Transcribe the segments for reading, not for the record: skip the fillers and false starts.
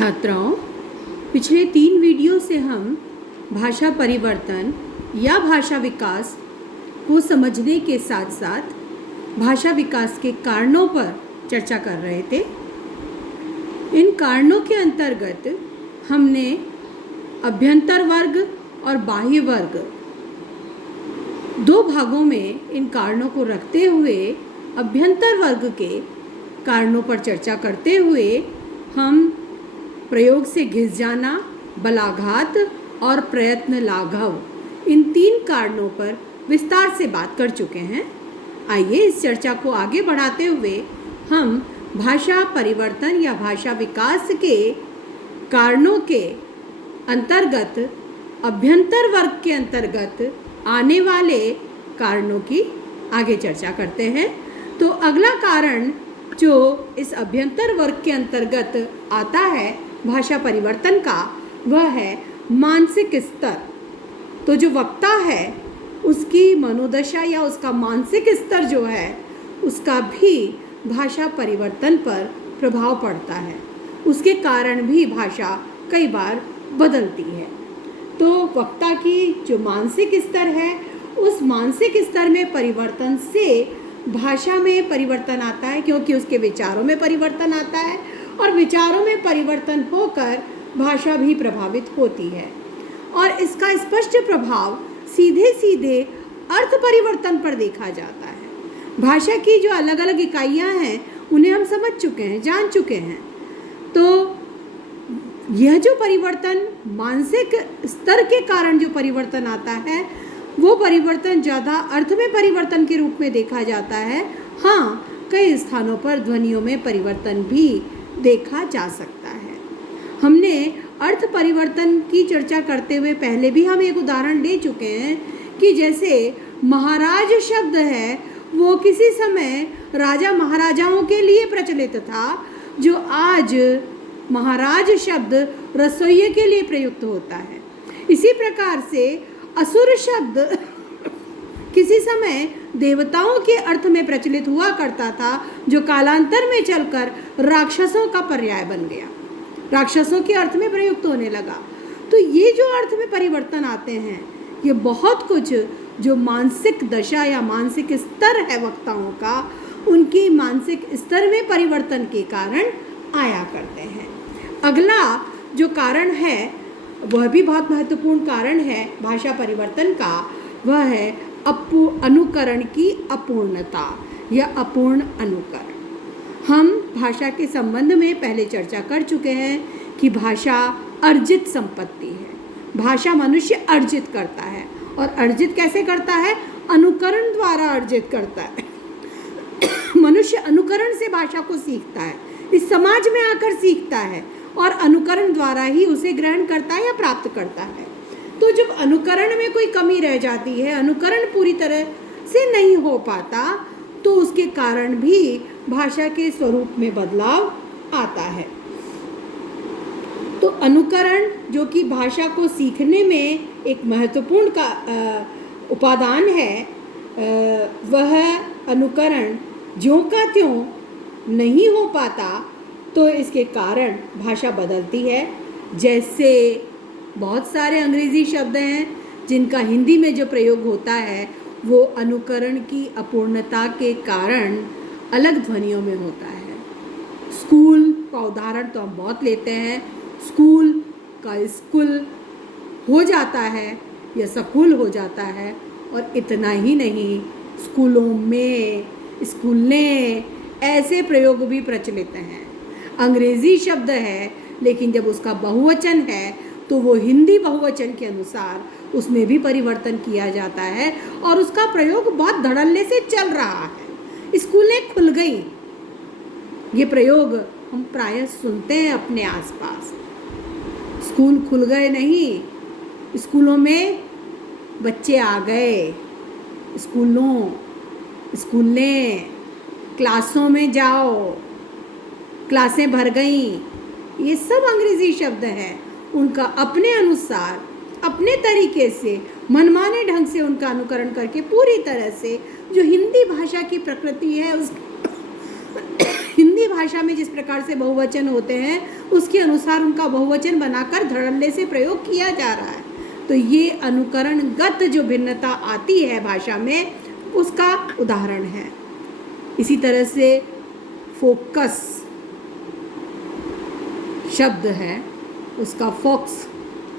छात्राओं, पिछले 3 वीडियो से हम भाषा परिवर्तन या भाषा विकास को समझने के साथ साथ भाषा विकास के कारणों पर चर्चा कर रहे थे। इन कारणों के अंतर्गत हमने अभ्यंतर वर्ग और बाह्य वर्ग 2 भागों में इन कारणों को रखते हुए अभ्यंतर वर्ग के कारणों पर चर्चा करते हुए हम प्रयोग से घिस जाना, बलाघात और प्रयत्न लाघव इन 3 कारणों पर विस्तार से बात कर चुके हैं। आइए इस चर्चा को आगे बढ़ाते हुए हम भाषा परिवर्तन या भाषा विकास के कारणों के अंतर्गत अभ्यंतर वर्ग के अंतर्गत आने वाले कारणों की आगे चर्चा करते हैं। तो अगला कारण जो इस अभ्यंतर वर्ग के अंतर्गत आता है भाषा परिवर्तन का, वह है मानसिक स्तर। तो जो वक्ता है उसकी मनोदशा या उसका मानसिक स्तर जो है उसका भी भाषा परिवर्तन पर प्रभाव पड़ता है। उसके कारण भी भाषा कई बार बदलती है। तो वक्ता की जो मानसिक स्तर है, उस मानसिक स्तर में परिवर्तन से भाषा में परिवर्तन आता है, क्योंकि उसके विचारों में परिवर्तन आता है और विचारों में परिवर्तन होकर भाषा भी प्रभावित होती है। और इसका स्पष्ट प्रभाव सीधे सीधे अर्थ परिवर्तन पर देखा जाता है। भाषा की जो अलग अलग इकाइयाँ हैं उन्हें हम समझ चुके हैं, जान चुके हैं। तो यह जो परिवर्तन मानसिक स्तर के कारण जो परिवर्तन आता है, वो परिवर्तन ज़्यादा अर्थ में परिवर्तन के रूप में देखा जाता है। हाँ, कई स्थानों पर ध्वनियों में परिवर्तन भी देखा जा सकता है। हमने अर्थ परिवर्तन की चर्चा करते हुए पहले भी हम एक उदाहरण ले चुके हैं कि जैसे महाराज शब्द है, वो किसी समय राजा महाराजाओं के लिए प्रचलित था, जो आज महाराज शब्द रसोइये के लिए प्रयुक्त होता है। इसी प्रकार से असुर शब्द किसी समय देवताओं के अर्थ में प्रचलित हुआ करता था, जो कालांतर में चलकर राक्षसों का पर्याय बन गया, राक्षसों के अर्थ में प्रयुक्त होने लगा। तो ये जो अर्थ में परिवर्तन आते हैं, ये बहुत कुछ जो मानसिक दशा या मानसिक स्तर है वक्ताओं का, उनकी मानसिक स्तर में परिवर्तन के कारण आया करते हैं। अगला जो कारण है वह भी बहुत महत्वपूर्ण कारण है भाषा परिवर्तन का, वह है अनुकरण की अपूर्णता या अपूर्ण अनुकरण। हम भाषा के संबंध में पहले चर्चा कर चुके हैं कि भाषा अर्जित संपत्ति है। भाषा मनुष्य अर्जित करता है, और अर्जित कैसे करता है? अनुकरण द्वारा अर्जित करता है। मनुष्य अनुकरण से भाषा को सीखता है, इस समाज में आकर सीखता है और अनुकरण द्वारा ही उसे ग्रहण करता है या प्राप्त करता है। तो जब अनुकरण में कोई कमी रह जाती है, अनुकरण पूरी तरह से नहीं हो पाता, तो उसके कारण भी भाषा के स्वरूप में बदलाव आता है। तो अनुकरण जो कि भाषा को सीखने में एक महत्वपूर्ण का उपादान है, वह अनुकरण ज्यों का त्यों नहीं हो पाता, तो इसके कारण भाषा बदलती है। जैसे बहुत सारे अंग्रेज़ी शब्द हैं जिनका हिंदी में जो प्रयोग होता है वो अनुकरण की अपूर्णता के कारण अलग ध्वनियों में होता है। स्कूल का उदाहरण तो हम बहुत लेते हैं। स्कूल का स्कूल हो जाता है या स्कूल हो जाता है, और इतना ही नहीं, स्कूलों में, स्कूलें, ऐसे प्रयोग भी प्रचलित हैं। अंग्रेज़ी शब्द है, लेकिन जब उसका बहुवचन है तो वो हिंदी बहुवचन के अनुसार उसमें भी परिवर्तन किया जाता है, और उसका प्रयोग बहुत धड़ल्ले से चल रहा है। स्कूलें खुल गई, ये प्रयोग हम प्रायः सुनते हैं अपने आसपास। स्कूल खुल गए नहीं, स्कूलों में बच्चे आ गए। स्कूलें, क्लासों में जाओ, क्लासें भर गईं। ये सब अंग्रेज़ी शब्द हैं। उनका अपने अनुसार, अपने तरीके से, मनमाने ढंग से उनका अनुकरण करके पूरी तरह से जो हिंदी भाषा की प्रकृति है, उस हिंदी भाषा में जिस प्रकार से बहुवचन होते हैं उसके अनुसार उनका बहुवचन बनाकर धड़ल्ले से प्रयोग किया जा रहा है। तो ये अनुकरणगत जो भिन्नता आती है भाषा में, उसका उदाहरण है। इसी तरह से फोकस शब्द है, उसका फोक्स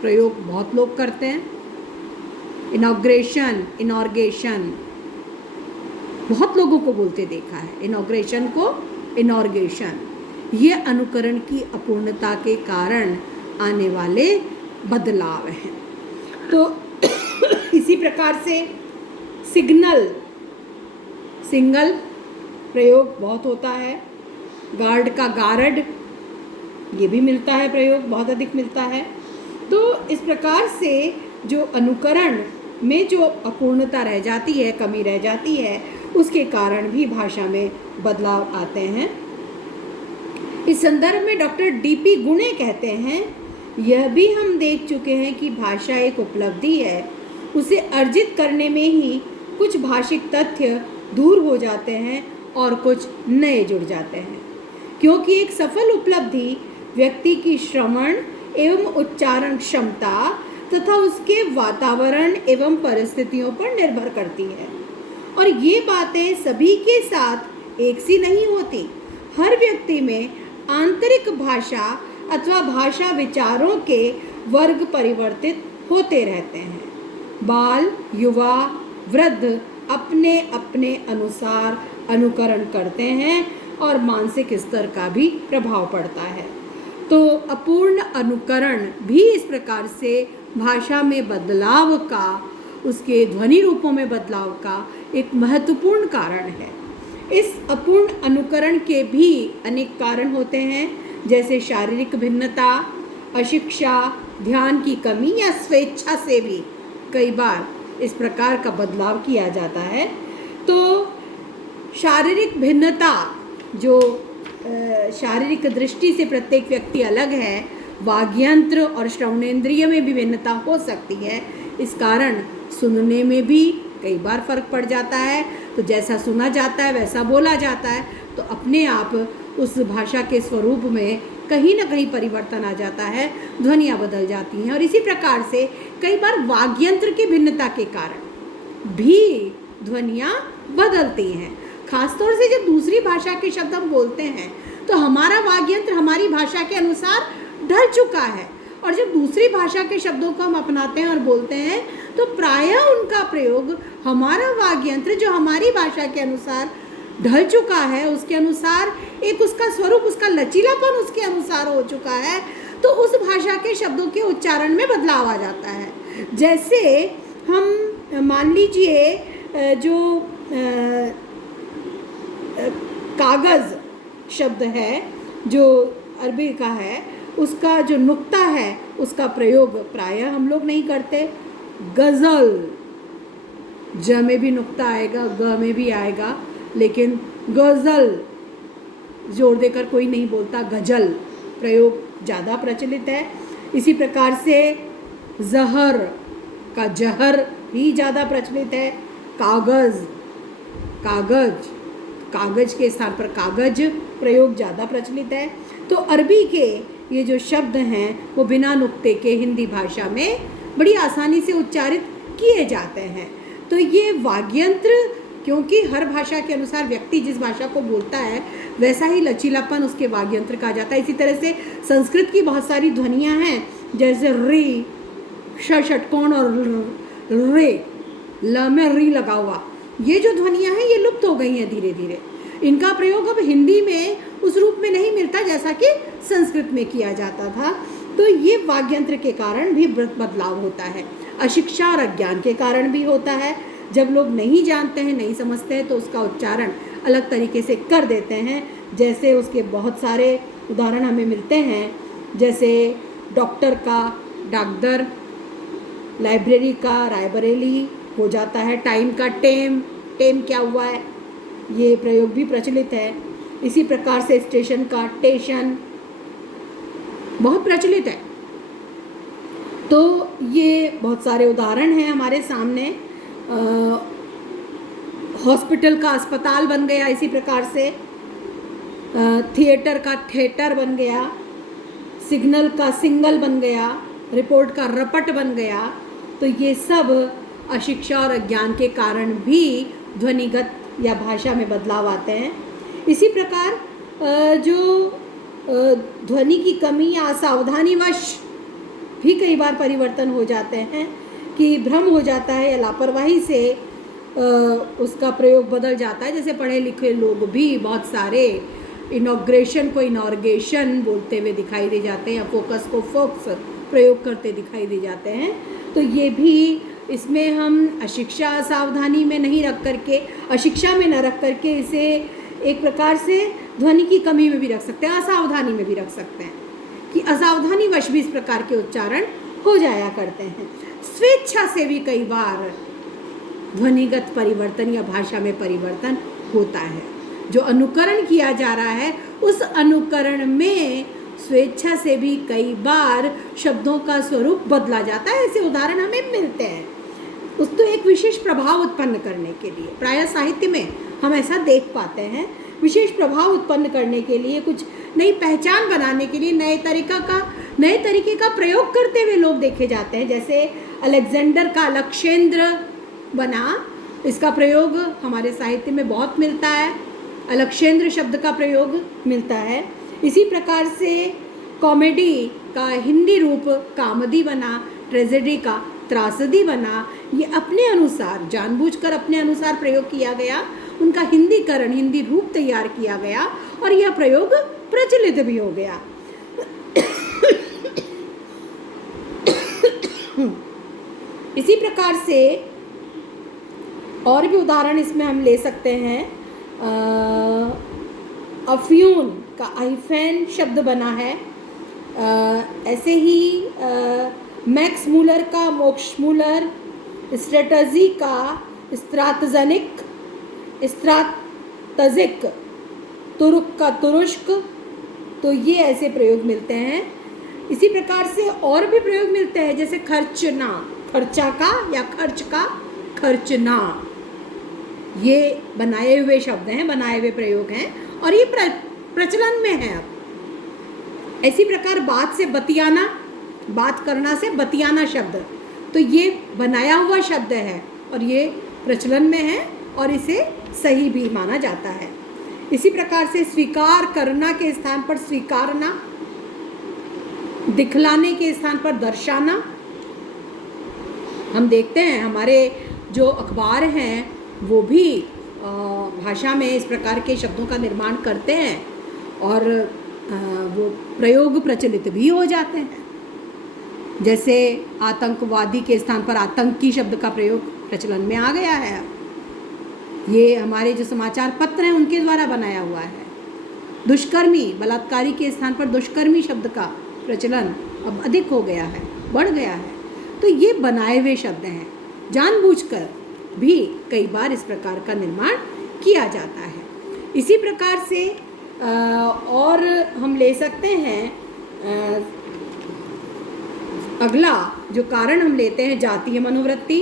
प्रयोग बहुत लोग करते हैं। इनॉग्रेशन, इनॉर्गेशन बहुत लोगों को बोलते देखा है, इनॉग्रेशन को इनॉर्गेशन। ये अनुकरण की अपूर्णता के कारण आने वाले बदलाव हैं। तो इसी प्रकार से सिग्नल, सिंगल प्रयोग बहुत होता है। गार्ड का गार्ड, ये भी मिलता है, प्रयोग बहुत अधिक मिलता है। तो इस प्रकार से जो अनुकरण में जो अपूर्णता रह जाती है, कमी रह जाती है, उसके कारण भी भाषा में बदलाव आते हैं। इस संदर्भ में डॉक्टर डीपी गुणे कहते हैं, यह भी हम देख चुके हैं कि भाषा एक उपलब्धि है, उसे अर्जित करने में ही कुछ भाषिक तथ्य दूर हो जाते हैं और कुछ नए जुड़ जाते हैं, क्योंकि एक सफल उपलब्धि व्यक्ति की श्रवण एवं उच्चारण क्षमता तथा उसके वातावरण एवं परिस्थितियों पर निर्भर करती है। और ये बातें सभी के साथ एक सी नहीं होती। हर व्यक्ति में आंतरिक भाषा अथवा भाषा विचारों के वर्ग परिवर्तित होते रहते हैं। बाल, युवा, वृद्ध अपने अपने अनुसार अनुकरण करते हैं और मानसिक स्तर का भी प्रभाव पड़ता है। तो अपूर्ण अनुकरण भी इस प्रकार से भाषा में बदलाव का, उसके ध्वनि रूपों में बदलाव का एक महत्वपूर्ण कारण है। इस अपूर्ण अनुकरण के भी अनेक कारण होते हैं, जैसे शारीरिक भिन्नता, अशिक्षा, ध्यान की कमी या स्वेच्छा से भी कई बार इस प्रकार का बदलाव किया जाता है। तो शारीरिक भिन्नता, जो शारीरिक दृष्टि से प्रत्येक व्यक्ति अलग है, वाग्यंत्र और श्रवणेंद्रिय में भी भिन्नता हो सकती है। इस कारण सुनने में भी कई बार फर्क पड़ जाता है। तो जैसा सुना जाता है वैसा बोला जाता है, तो अपने आप उस भाषा के स्वरूप में कहीं ना कहीं परिवर्तन आ जाता है, ध्वनियाँ बदल जाती हैं। और इसी प्रकार से कई बार वाग्यंत्र की भिन्नता के कारण भी ध्वनियाँ बदलती हैं। खासतौर से जब दूसरी भाषा के शब्द हम बोलते हैं तो हमारा वाग्यंत्र हमारी भाषा के अनुसार ढल चुका है, और जब दूसरी भाषा के शब्दों को हम अपनाते हैं और बोलते हैं तो प्रायः उनका प्रयोग हमारा वाग्यंत्र जो हमारी भाषा के अनुसार ढल चुका है, उसके अनुसार एक उसका स्वरूप, उसका लचीलापन उसके अनुसार हो चुका है, तो उस भाषा के शब्दों के उच्चारण में बदलाव आ जाता है। जैसे हम मान लीजिए जो कागज़ शब्द है जो अरबी का है, उसका जो नुक्ता है उसका प्रयोग प्रायः हम लोग नहीं करते। गज़ल, ज में भी नुक्ता आएगा, ग में भी आएगा, लेकिन गज़ल जोर देकर कोई नहीं बोलता, गज़ल प्रयोग ज़्यादा प्रचलित है। इसी प्रकार से ज़हर का जहर ही ज़्यादा प्रचलित है। कागज़, कागज, कागज के स्थान पर कागज प्रयोग ज़्यादा प्रचलित है। तो अरबी के ये जो शब्द हैं वो बिना नुक्ते के हिंदी भाषा में बड़ी आसानी से उच्चारित किए जाते हैं। तो ये वाग्यंत्र, क्योंकि हर भाषा के अनुसार व्यक्ति जिस भाषा को बोलता है वैसा ही लचीलापन उसके वाग्यंत्र का जाता है। इसी तरह से संस्कृत की बहुत सारी ध्वनियाँ हैं, जैसे री, षटकोण और रे, ल में री लगा हुआ, ये जो ध्वनियाँ हैं ये लुप्त हो गई हैं धीरे धीरे। इनका प्रयोग अब हिंदी में उस रूप में नहीं मिलता जैसा कि संस्कृत में किया जाता था। तो ये वाग्यंत्र के कारण भी बदलाव होता है। अशिक्षा और अज्ञान के कारण भी होता है। जब लोग नहीं जानते हैं, नहीं समझते हैं, तो उसका उच्चारण अलग तरीके से कर देते हैं। जैसे उसके बहुत सारे उदाहरण हमें मिलते हैं, जैसे डॉक्टर का डाकदर, लाइब्रेरी का रायबरेली हो जाता है, टाइम का टेम, टेम क्या हुआ है, ये प्रयोग भी प्रचलित है। इसी प्रकार से स्टेशन का टेशन बहुत प्रचलित है। तो ये बहुत सारे उदाहरण हैं हमारे सामने। हॉस्पिटल का अस्पताल बन गया, इसी प्रकार से थिएटर का थिएटर बन गया, सिग्नल का सिंगल बन गया, रिपोर्ट का रपट बन गया। तो ये सब अशिक्षा और अज्ञान के कारण भी ध्वनिगत या भाषा में बदलाव आते हैं। इसी प्रकार जो ध्वनि की कमी या असावधानीवश भी कई बार परिवर्तन हो जाते हैं कि भ्रम हो जाता है या लापरवाही से उसका प्रयोग बदल जाता है। जैसे पढ़े लिखे लोग भी बहुत सारे इनॉग्रेशन को इनॉर्गेशन बोलते हुए दिखाई दे जाते हैं या फोकस को फोक्स प्रयोग करते दिखाई दे जाते हैं। तो ये भी इसमें हम अशिक्षा असावधानी में नहीं रख करके, अशिक्षा में न रख करके इसे एक प्रकार से ध्वनि की कमी में भी रख सकते हैं, असावधानी में भी रख सकते हैं कि असावधानीवश भी इस प्रकार के उच्चारण हो जाया करते हैं। स्वेच्छा से भी कई बार ध्वनिगत परिवर्तन या भाषा में परिवर्तन होता है। जो अनुकरण किया जा रहा है उस अनुकरण में स्वेच्छा से भी कई बार शब्दों का स्वरूप बदला जाता है। ऐसे उदाहरण हमें मिलते हैं। उस तो एक विशेष प्रभाव उत्पन्न करने के लिए प्रायः साहित्य में हम ऐसा देख पाते हैं। विशेष प्रभाव उत्पन्न करने के लिए, कुछ नई पहचान बनाने के लिए नए तरीके का प्रयोग करते हुए लोग देखे जाते हैं। जैसे अलेक्जेंडर का अलक्षेंद्र बना, इसका प्रयोग हमारे साहित्य में बहुत मिलता है। अलक्षेंद्र शब्द का प्रयोग मिलता है। इसी प्रकार से कॉमेडी का हिंदी रूप कामदी बना, ट्रेजेडी का त्रासदी बना। ये अपने अनुसार, जानबूझकर अपने अनुसार प्रयोग किया गया, उनका हिंदीकरण, हिंदी रूप तैयार किया गया और यह प्रयोग प्रचलित भी हो गया। इसी प्रकार से और भी उदाहरण इसमें हम ले सकते हैं। अफ्यून का आइफेन शब्द बना है। ऐसे ही मैक्स मूलर का मोक्ष्मूलर, स्ट्रेटजी का स्त्रातजनिक, स्त्रातजिक, तुरुक का तुरुष्क। तो ये ऐसे प्रयोग मिलते हैं। इसी प्रकार से और भी प्रयोग मिलते हैं, जैसे खर्चना, खर्चा का या खर्च का खर्चना। ये बनाए हुए शब्द हैं, बनाए हुए प्रयोग हैं और ये प्रचलन में है अब। इसी प्रकार बात से बतियाना, बात करना से बतियाना शब्द, तो ये बनाया हुआ शब्द है और ये प्रचलन में है और इसे सही भी माना जाता है। इसी प्रकार से स्वीकार करना के स्थान पर स्वीकारना, दिखलाने के स्थान पर दर्शाना। हम देखते हैं हमारे जो अखबार हैं वो भी भाषा में इस प्रकार के शब्दों का निर्माण करते हैं और वो प्रयोग प्रचलित भी हो जाते हैं। जैसे आतंकवादी के स्थान पर आतंकी शब्द का प्रयोग प्रचलन में आ गया है। ये हमारे जो समाचार पत्र हैं उनके द्वारा बनाया हुआ है। दुष्कर्मी, बलात्कारी के स्थान पर दुष्कर्मी शब्द का प्रचलन अब अधिक हो गया है, बढ़ गया है। तो ये बनाए हुए शब्द हैं, जानबूझकर भी कई बार इस प्रकार का निर्माण किया जाता है। इसी प्रकार से और हम ले सकते हैं अगला जो कारण हम लेते हैं जातीय मनोवृत्ति।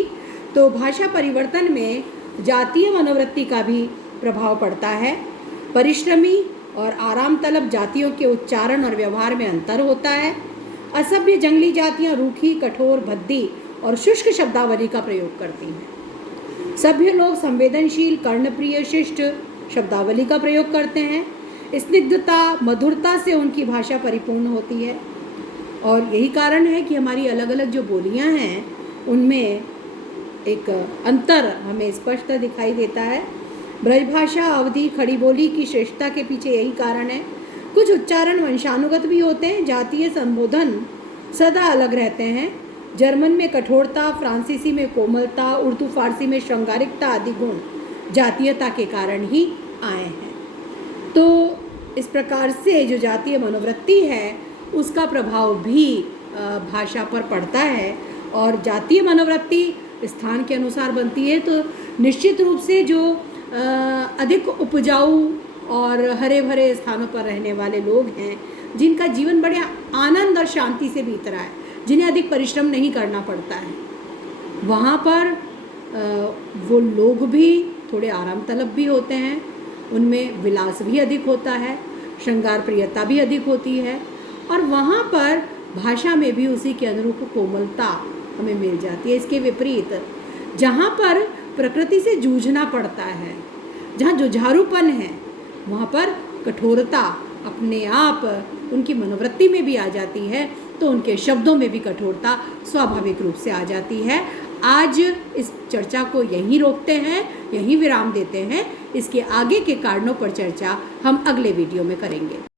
तो भाषा परिवर्तन में जातीय मनोवृत्ति का भी प्रभाव पड़ता है। परिश्रमी और आराम तलब जातियों के उच्चारण और व्यवहार में अंतर होता है। असभ्य जंगली जातियाँ रूखी, कठोर, भद्दी और शुष्क शब्दावली का प्रयोग करती हैं। सभ्य लोग संवेदनशील, कर्णप्रिय, शिष्ट शब्दावली का प्रयोग करते हैं। स्निग्धता, मधुरता से उनकी भाषा परिपूर्ण होती है और यही कारण है कि हमारी अलग अलग जो बोलियां हैं उनमें एक अंतर हमें स्पष्ट दिखाई देता है। ब्रजभाषा, अवधी, खड़ी बोली की श्रेष्ठता के पीछे यही कारण है। कुछ उच्चारण वंशानुगत भी होते हैं। जातीय संबोधन सदा अलग रहते हैं। जर्मन में कठोरता, फ्रांसीसी में कोमलता, उर्दू फारसी में श्रृंगारिकता आदि गुण जातीयता के कारण ही आए हैं। तो इस प्रकार से जो जातीय मनोवृत्ति है उसका प्रभाव भी भाषा पर पड़ता है और जातीय मनोवृत्ति स्थान के अनुसार बनती है। तो निश्चित रूप से जो अधिक उपजाऊ और हरे भरे स्थानों पर रहने वाले लोग हैं, जिनका जीवन बड़े आनंद और शांति से बीत रहा है, जिन्हें अधिक परिश्रम नहीं करना पड़ता है, वहाँ पर वो लोग भी थोड़े आराम तलब भी होते हैं, उनमें विलास भी अधिक होता है। श्रृंगार प्रियता भी अधिक होती है, और वहाँ पर भाषा में भी उसी के अनुरूप कोमलता हमें मिल जाती है। इसके विपरीत जहाँ पर प्रकृति से जूझना पड़ता है, जहाँ जुझारूपन है, वहाँ पर कठोरता अपने आप उनकी मनोवृत्ति में भी आ जाती है, तो उनके शब्दों में भी कठोरता स्वाभाविक रूप से आ जाती है। आज इस चर्चा को यहीं रोकते हैं, यहीं विराम देते हैं। इसके आगे के कारणों पर चर्चा हम अगले वीडियो में करेंगे।